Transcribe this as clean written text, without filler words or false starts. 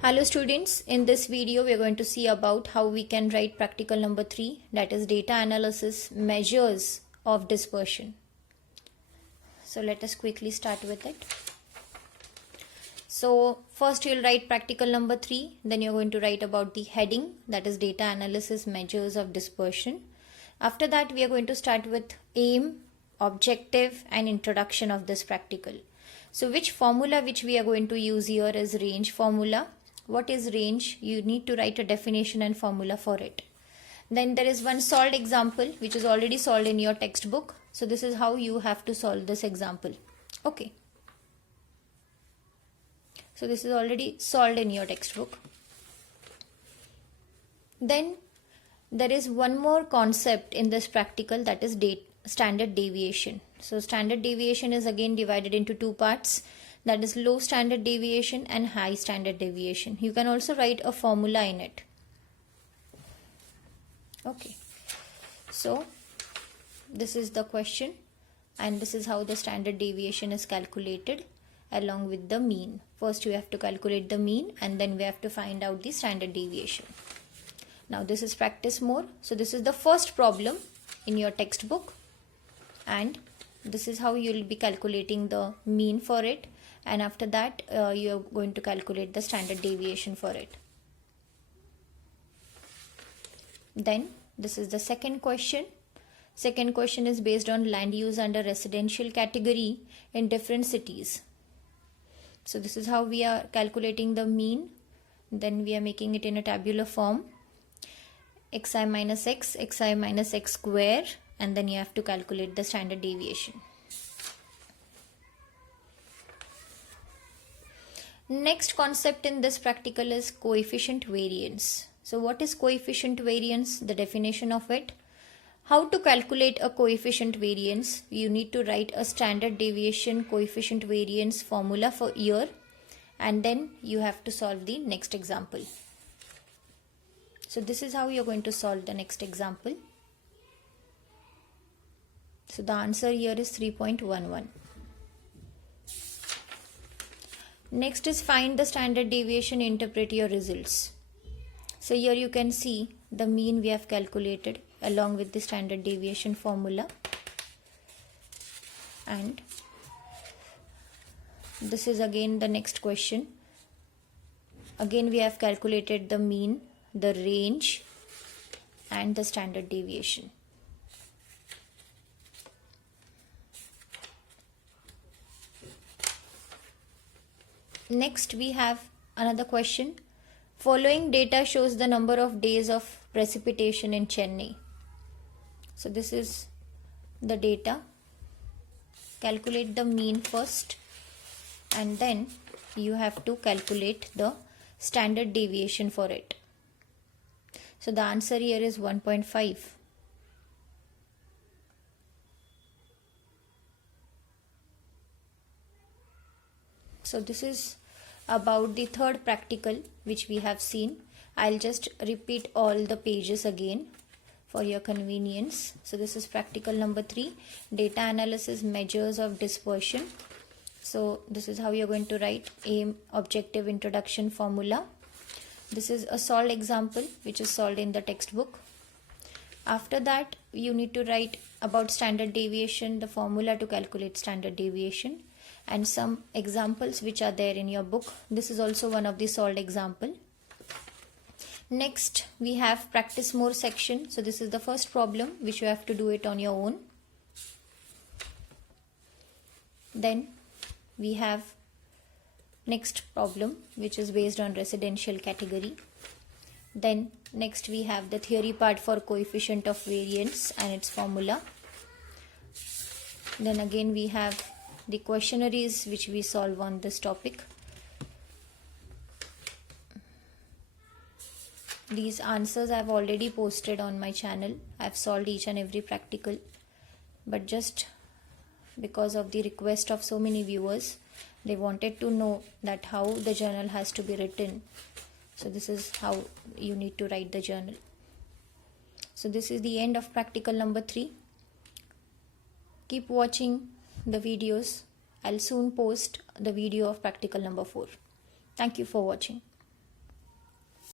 Hello students, in this video we are going to see about how we can write practical number 3, that is data analysis measures of dispersion. So let us quickly start with it. So first you'll write practical number 3, then you're going to write about the heading, that is data analysis measures of dispersion. After that we are going to start with aim, objective and introduction of this practical. So which formula which we are going to use here is range formula. What is range? You need to write a definition and formula for it. Then there is one solved example which is already solved in your textbook. So this is how you have to solve this example. Okay. So this is already solved in your textbook. Then there is one more concept in this practical, that is standard deviation. So standard deviation is again divided into two parts. That is low standard deviation and high standard deviation. You can also write a formula in it. Okay. So this is the question and this is how the standard deviation is calculated along with the mean. First you have to calculate the mean and then we have to find out the standard deviation. Now this is practice more. So this is the first problem in your textbook and this is how you will be calculating the mean for it. And after that you are going to calculate the standard deviation for it. Then this is the second question. Second question is based on land use under residential category in different cities. So this is how we are calculating the mean. Then we are making it in a tabular form. Xi minus x, xi minus x square, and then you have to calculate the standard deviation. Next concept in this practical is coefficient variance. So what is coefficient variance? The definition of it. How to calculate a coefficient variance? You need to write a standard deviation coefficient variance formula for year and then you have to solve the next example. So this is how you're going to solve the next example. So the answer here is 3.11. Next is find the standard deviation, interpret your results. So here you can see the mean we have calculated along with the standard deviation formula. And this is again the next question. Again we have calculated the mean, the range and the standard deviation. Next we have another question. Following data shows the number of days of precipitation in Chennai. So this is the data. Calculate the mean first and then you have to calculate the standard deviation for it. So the answer here is 1.5. So this is about the third practical which we have seen. I'll just repeat all the pages again for your convenience. So this is practical number 3, data analysis measures of dispersion. So this is how you're going to write aim, objective, introduction, formula. This is a solved example which is solved in the textbook. After that you need to write about standard deviation, the formula to calculate standard deviation, and some examples which are there in your book. This is also one of the solved example. Next we have practice more section. So this is the first problem which you have to do it on your own. Then we have next problem which is based on residential category. Then next we have the theory part for coefficient of variance and its formula. Then again we have the questionnaires which we solve on this topic. These answers I have already posted on my channel. I have solved each and every practical, but just because of the request of so many viewers, they wanted to know that how the journal has to be written. So this is how you need to write the journal. So this is the end of practical number 3. Keep watching the videos. I'll soon post the video of practical number 4. Thank you for watching.